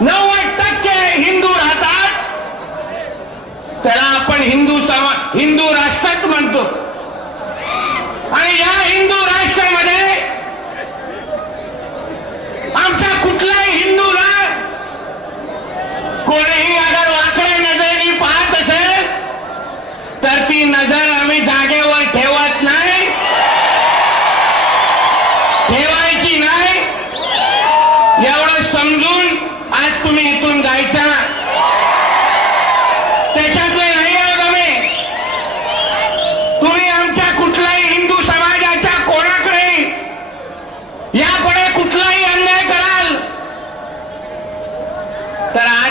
नव्वद टक्के हिंदू राहतात. त्याला आपण हिंदू समाज हिंदू राष्ट्रात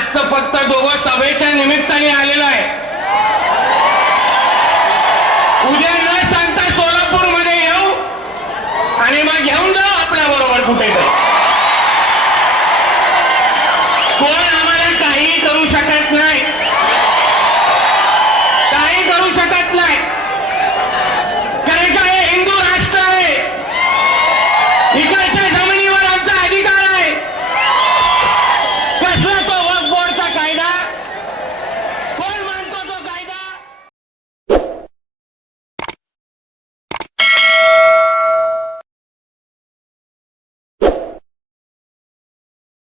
जास्त फक्त गोवा सभेच्या निमित्ताने आलेला आहे.